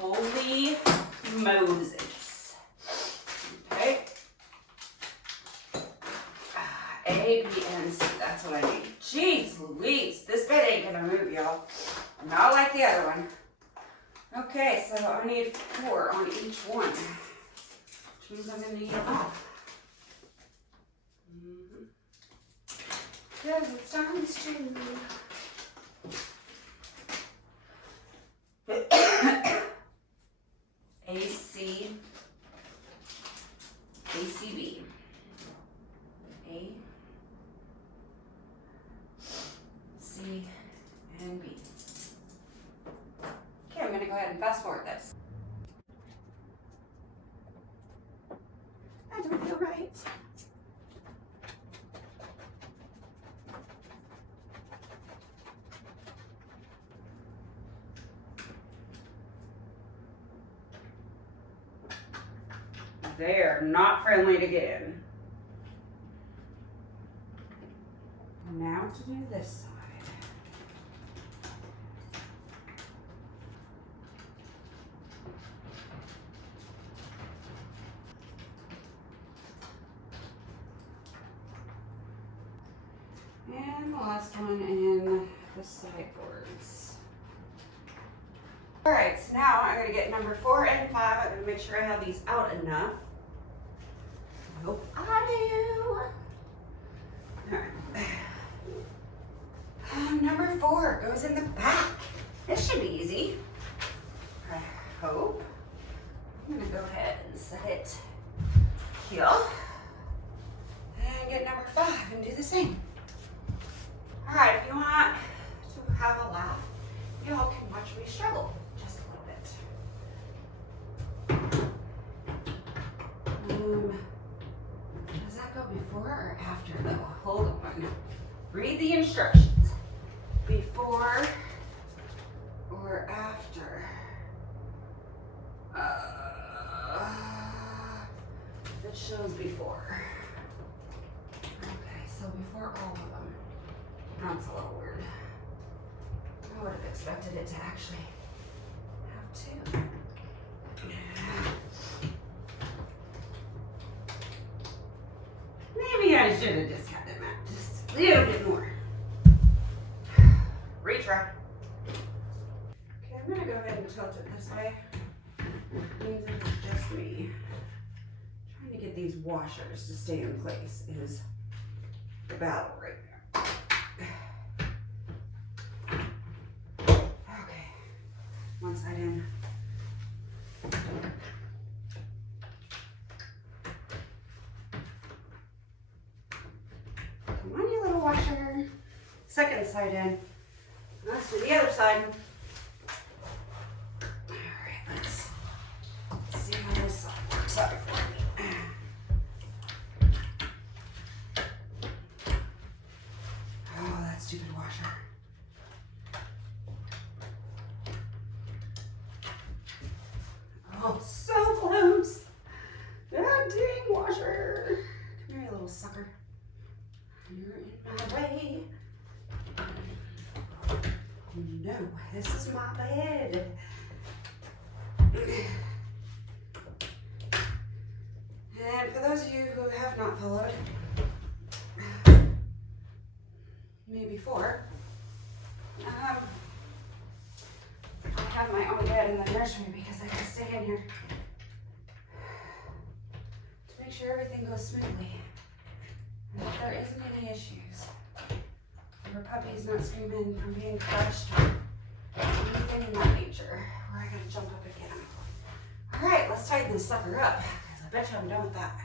Holy Moses. Okay. A, B, and C. That's what I need. Jeez Louise. This bed ain't gonna move, y'all. Not like the other one. Okay, so I need 4 on each one. Which means I'm gonna need them all. Because it's times 2. AC, ACB, A, C, and B. Okay, I'm going to go ahead and fast forward this. I don't feel right. They're not friendly to get in. Now to do this side. And the last one in the sideboards. Alright, so now I'm going to get number 4 and 5. I'm going to make sure I have these out enough. I hope I do. Alright. Number 4 goes in the back. This should be easy. I hope. I'm going to go ahead and set it here. And get number 5 and do the same. Alright, if you want to have a laugh, y'all can watch me struggle just a little bit. Does that go before or after though? Hold on. Read the instructions. Before or after? It shows before. Okay, so before all of them. That's a little weird. I would have expected it to actually have 2. Maybe I should have just had them out just a little bit more. Retry. Okay, I'm gonna go ahead and tilt it this way. Means it's just me. Trying to get these washers to stay in place is the battle right now. Okay, one side in. Come on, you little washer. Second side in. Let's do the other side. All right, let's see how this side works out for me. Oh, that stupid washer. Oh, so close. That dang washer. Come here, you little sucker. You're in my way. No, this is my bed. And for those of you who have not followed me before, I have my own bed in the nursery because I can stay in here to make sure everything goes smoothly and that there isn't any issues. Your puppy's not screaming from being crushed or anything in that nature where I gotta jump up again. All right, let's tighten this sucker up because I bet you I'm done with that.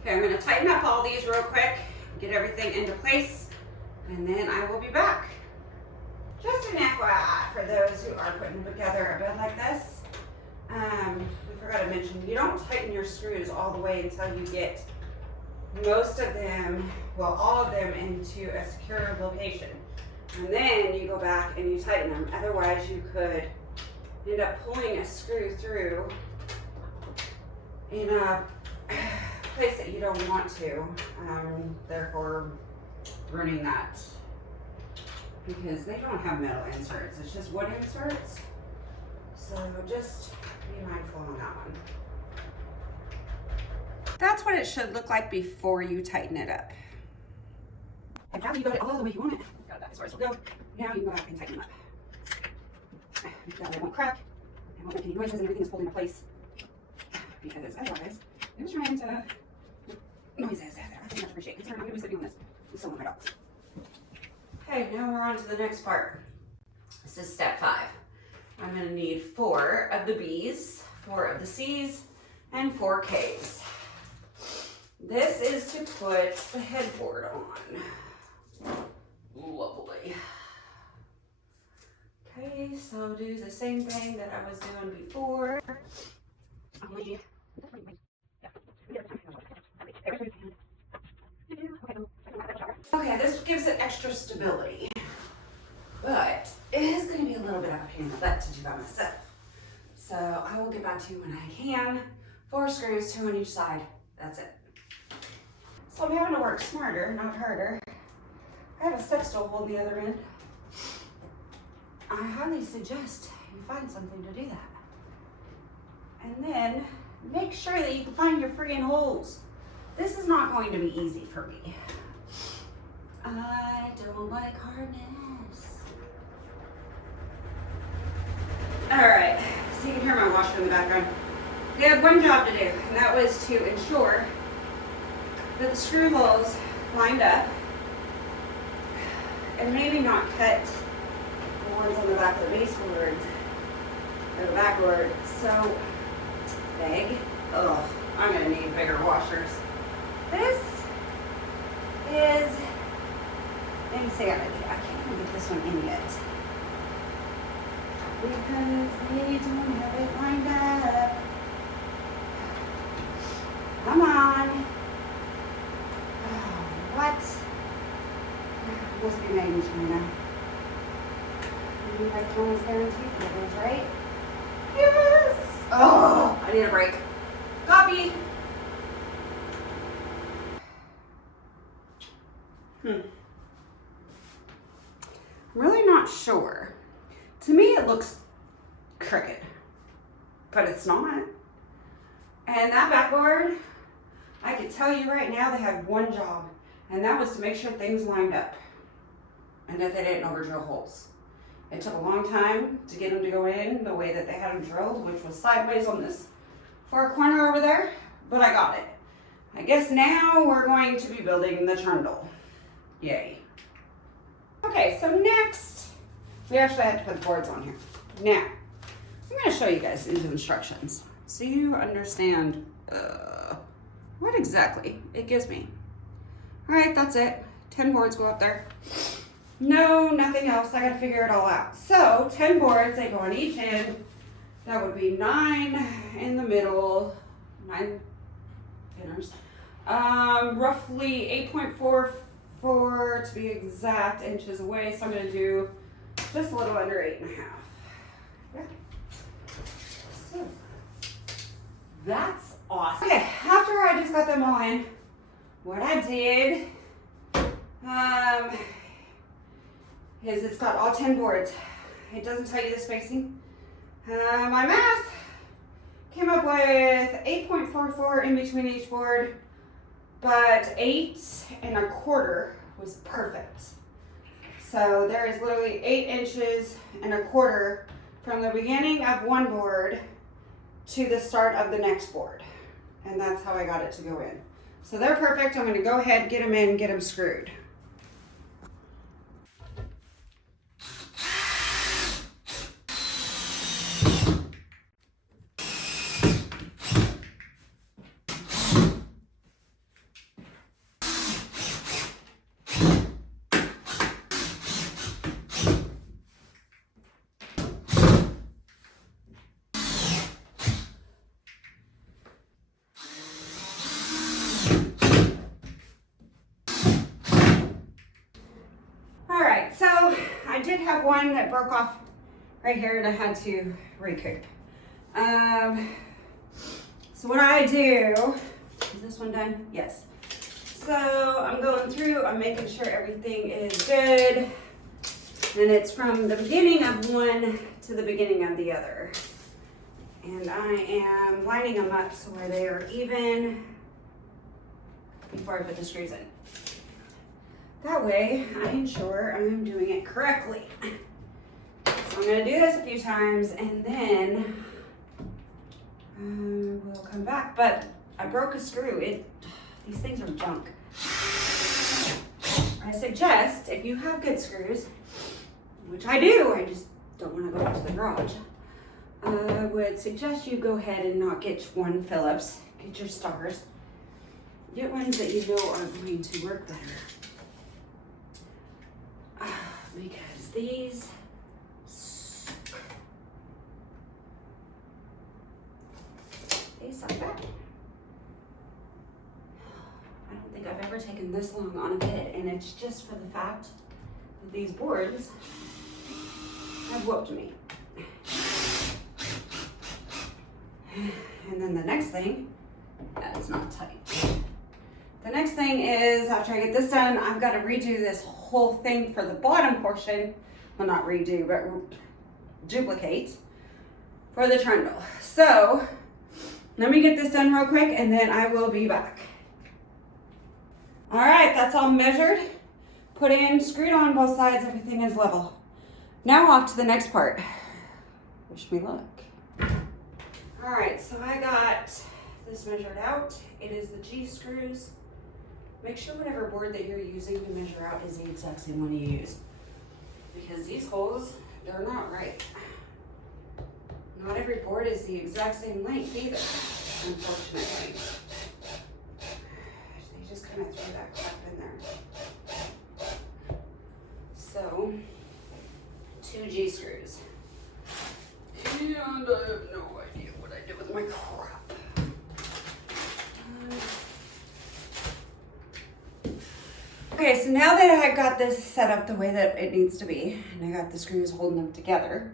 Okay, I'm gonna tighten up all these real quick, get everything into place, and then I will be back. Just an FYI for those who are putting together a bed like this, we forgot to mention, you don't tighten your screws all the way until you get most of them, well, all of them into a secure location. And then you go back and you tighten them. Otherwise, you could end up pulling a screw through in a place that you don't want to, therefore ruining that because they don't have metal inserts, it's just wood inserts. So just be mindful on that one. That's what it should look like before you tighten it up. And now you got it all the way you want it. Got that as far as it'll go. Now you can go back and tighten them up. That way it won't crack, and won't make any noises, and everything is pulled into place. Because otherwise, it was running into noises that I very much appreciate. Considering I'm going to be sitting on this with some of my dogs. Okay, now we're on to the next part. This is step 5. I'm going to need 4 of the B's, 4 of the C's, and 4 K's. This is to put the headboard on. Lovely. Okay, so do the same thing that I was doing before. Okay, this gives it extra stability, but it is going to be a little bit of a pain in the butt to do by myself. So I will get back to you when I can. 4 screws, 2 on each side. That's it. So I'm having to work smarter, not harder. I have a step stool holding the other end. I highly suggest you find something to do that. And then make sure that you can find your friggin' holes. This is not going to be easy for me. I don't like hardness. All right, so you can hear my washer in the background. We had one job to do, and that was to ensure that the screw holes lined up and maybe not cut the ones on the back of the baseboard or the backboard so big. Ugh, I'm gonna need bigger washers. This is insanity. I can't even get this one in yet because they don't have it lined up. Come on. Oh, what? Must be made in China. You have Thomas guaranteed privilege, right? Yes! Oh, I need a break. Coffee! I'm really not sure. To me, it looks crooked, but it's not. And that backboard, I can tell you right now, they had one job, and that was to make sure things lined up and that they didn't over drill holes. It took a long time to get them to go in the way that they had them drilled, which was sideways on this far corner over there, but I got it. I guess now we're going to be building the Trundle. Yay. Okay, so next, we actually had to put the boards on here. Now, I'm going to show you guys these instructions so you understand what exactly it gives me. All right, that's it. 10 boards go up there. No, nothing else. I got to figure it all out. So 10 boards, they go on each end. That would be 9 in the middle, 9 pinners. Roughly 8.44 to be exact inches away. So I'm going to do just a little under 8.5. Yeah. So that's awesome. Okay, after I just got them all in, what I did is it's got all 10 boards. It doesn't tell you the spacing. My math came up with 8.44 in between each board, but 8 1/4 was perfect. So there is literally 8 inches and 1/4 from the beginning of one board to the start of the next board. And that's how I got it to go in. So they're perfect. I'm going to go ahead, get them in, get them screwed. I did have one that broke off right here and I had to recoup. So what I do, is this one done? Yes. So I'm going through, I'm making sure everything is good. And it's from the beginning of one to the beginning of the other. And I am lining them up so where they are even before I put the screws in. That way I ensure I'm doing it correctly. So I'm gonna do this a few times and then we'll come back. But I broke a screw. These things are junk. I suggest if you have good screws, which I do, I just don't want to go out to the garage. I would suggest you go ahead and not get one Phillips, get your stars. Get ones that you know are going to work better. Because these suck. They suck bad. I don't think I've ever taken this long on a bit, and it's just for the fact that these boards have whooped me. And then the next thing, that is not tight. The next thing is, after I get this done, I've got to redo this whole thing for the bottom portion. Well, not redo, but duplicate for the trundle. So, let me get this done real quick and then I will be back. All right, that's all measured, put in, screwed on both sides, everything is level. Now off to the next part. Wish me luck. All right, so I got this measured out. It is the G screws. Make sure whatever board that you're using to measure out is the exact same one you use. Because these holes, they're not right. Not every board is the exact same length either, unfortunately. They just kind of threw that crap in there. So, 2 G screws. And I have no idea what I did with my crap. Okay, so now that I got this set up the way that it needs to be, and I got the screws holding them together,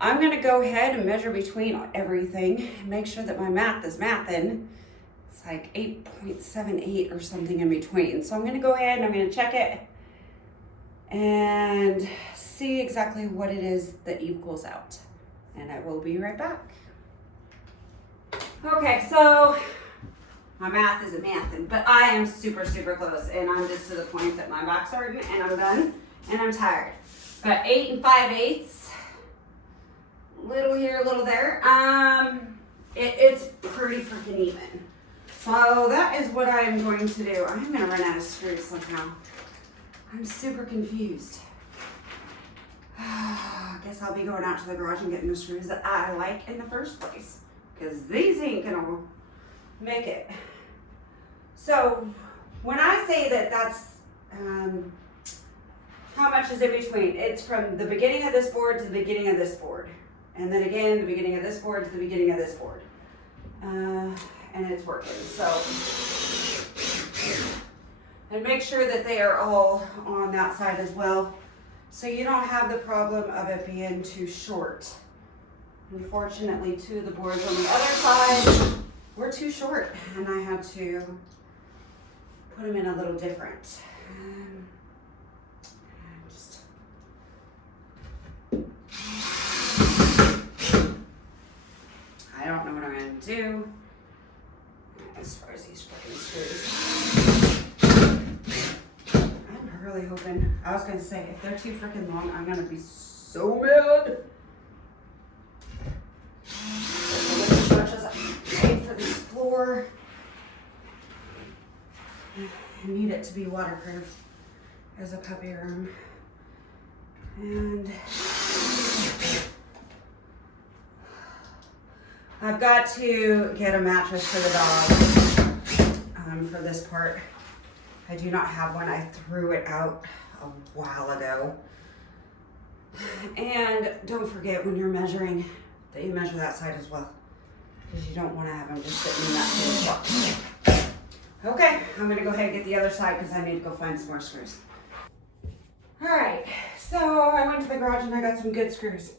I'm gonna go ahead and measure between everything and make sure that my math is mathing. It's like 8.78 or something in between. So I'm gonna go ahead and I'm gonna check it and see exactly what it is that equals out. And I will be right back. Okay, so my math isn't mathing, but I am super, super close. And I'm just to the point that my back's hurting and I'm done and I'm tired. But 8 5/8, little here, little there. It's pretty freaking even. So that is what I'm going to do. I'm gonna run out of screws somehow. I'm super confused. I guess I'll be going out to the garage and getting the screws that I like in the first place, because these ain't gonna make it. So when I say that that's how much is in between, it's from the beginning of this board to the beginning of this board, and then again the beginning of this board to the beginning of this board, and it's working. So, and make sure that they are all on that side as well, so you don't have the problem of it being too short. Unfortunately, 2 of the boards on the other side were too short, and I had to put them in a little different. I don't know what I'm gonna do as far as these fucking screws. I'm really hoping, I was gonna say, if they're too freaking long, I'm gonna be so mad. As much as I paid for this floor, I need it to be waterproof as a puppy room. And I've got to get a mattress for the dog for this part. I do not have one. I threw it out a while ago. And don't forget, when you're measuring, that you measure that side as well, because you don't want to have them just sitting in that same spot. Okay, I'm gonna go ahead and get the other side because I need to go find some more screws. All right, so I went to the garage and I got some good screws.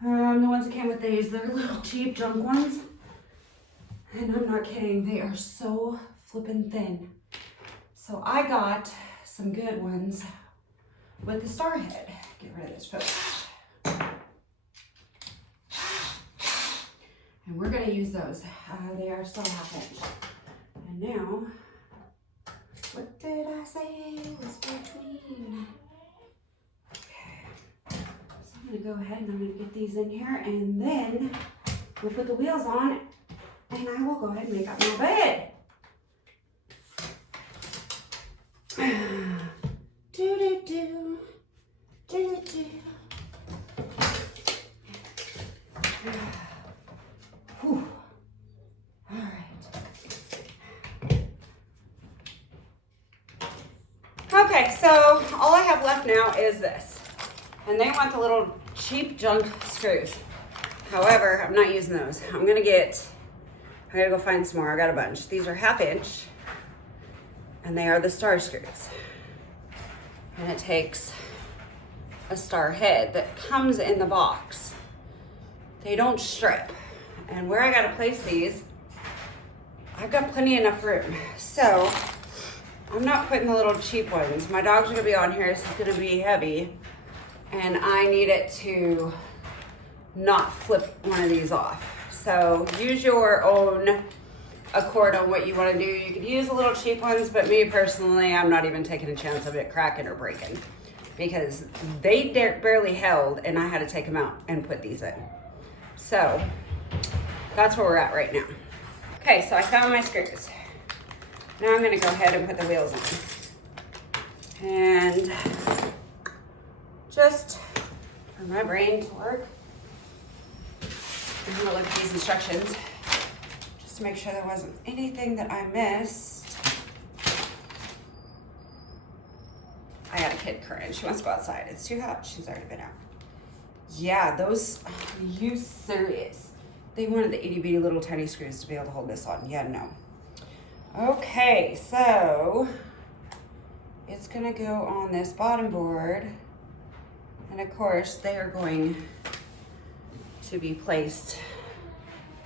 The ones that came with these, they're little cheap junk ones. And I'm not kidding, they are so flippin' thin. So I got some good ones with the star head. Get rid of this post. And we're going to use those. They are still 1/2 inch. And now, what did I say was between? Okay. So I'm going to go ahead and I'm going to get these in here, and then we'll put the wheels on, and I will go ahead and make up my bed. Do-do-do. Do-do-do. Whew. All right. Okay, so all I have left now is this. And they want the little cheap junk screws. However, I'm not using those. I gotta go find some more. I got a bunch. These are 1/2 inch. And they are the star screws. And it takes a star head that comes in the box. They don't strip. And where I gotta place these, I've got plenty enough room. So I'm not putting the little cheap ones. My dogs are gonna be on here, so it's gonna be heavy. And I need it to not flip one of these off. So use your own accord on what you want to do. You could use the little cheap ones, but me personally, I'm not even taking a chance of it cracking or breaking because they barely held and I had to take them out and put these in. So that's where we're at right now. Okay, so I found my screws. Now I'm going to go ahead and put the wheels on. And just for my brain to work, I'm going to look at these instructions just to make sure there wasn't anything that I missed. I got a kid crying. She wants to go outside. It's too hot. She's already been out. Yeah, those, are you serious? They wanted the itty bitty little tiny screws to be able to hold this on. Yeah, no. Okay, so it's gonna go on this bottom board. And of course, they are going to be placed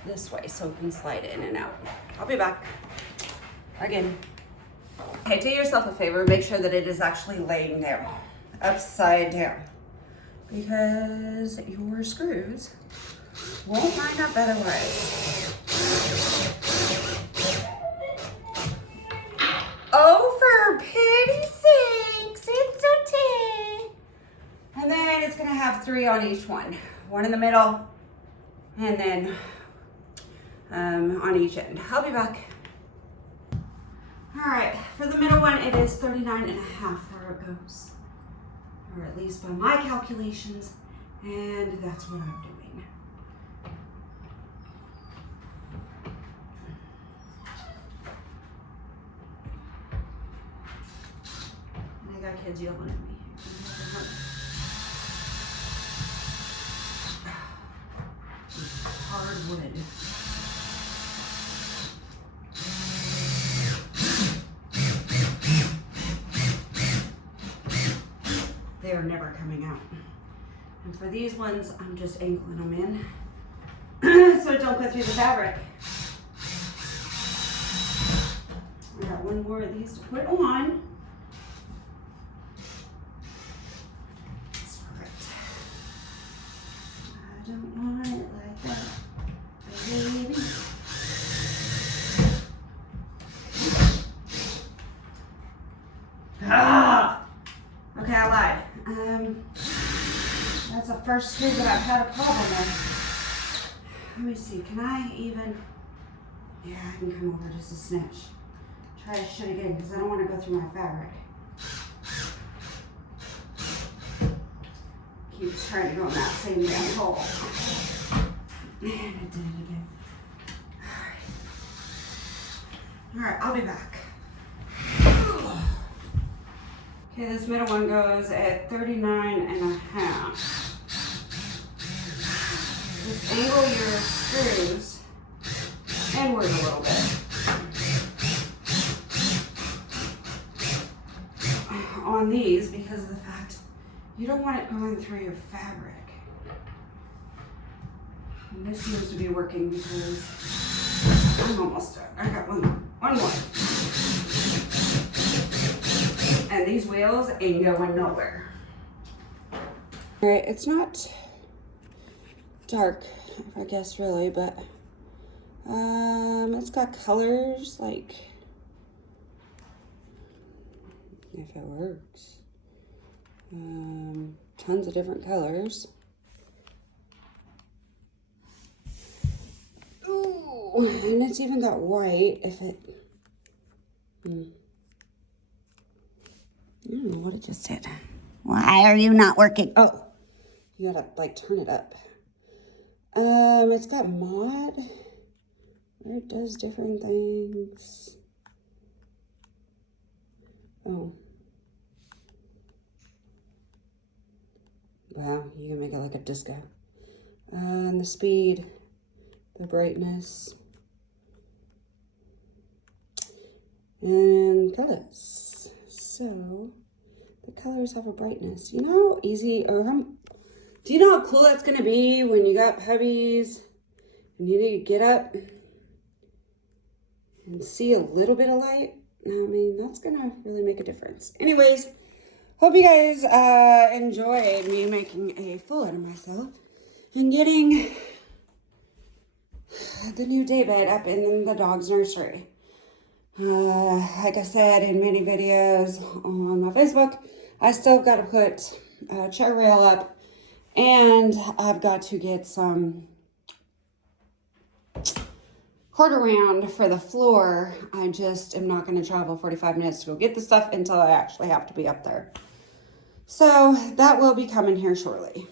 this way so it can slide in and out. I'll be back again. Okay, do yourself a favor, make sure that it is actually laying down, upside down, because your screws won't line up otherwise. Oh, for pity's sakes, it's okay. And then it's gonna have 3 on each one. One in the middle, and then on each end. I'll be back. All right, for the middle one, it is 39.5 where it goes, or at least by my calculations, and that's what I'm doing. And I got kids yelling at me. Hard wood. They are never coming out. And for these ones, I'm just angling them in so it don't go through the fabric. I got one more of these to put on. That's right. I don't want it like that, baby. Ah! Okay, I lied. That's the first screw that I've had a problem with. Let me see, can I even, yeah, I can come over just a snitch. Try this shit again, because I don't want to go through my fabric. Keeps trying to go in that same damn hole. And I did it again. Alright, I'll be back. Okay, this middle one goes at 39.5. Just angle your screws inward a little bit on these because of the fact you don't want it going through your fabric. And this seems to be working because I'm almost done. I got one more. And these wheels ain't going nowhere. All right, it's not dark, I guess, really, but it's got colors, like, if it works, tons of different colors. Ooh, and it's even got white, if it, I don't know what it just did. Why are you not working? Oh, you gotta, like, turn it up. It's got mod, where it does different things. Oh. Wow, you can make it like a disco. And the speed, the brightness, and colors. So, the colors have a brightness. You know how easy, do you know how cool that's gonna be when you got puppies and you need to get up and see a little bit of light? I mean, that's gonna really make a difference. Anyways, hope you guys enjoyed me making a fool out of myself and getting the new Daybed up in the dog's nursery. Like I said in many videos on my Facebook, I still got to put a chair rail up, and I've got to get some quarter round for the floor. I just am not going to travel 45 minutes to go get the stuff until I actually have to be up there. So that will be coming here shortly.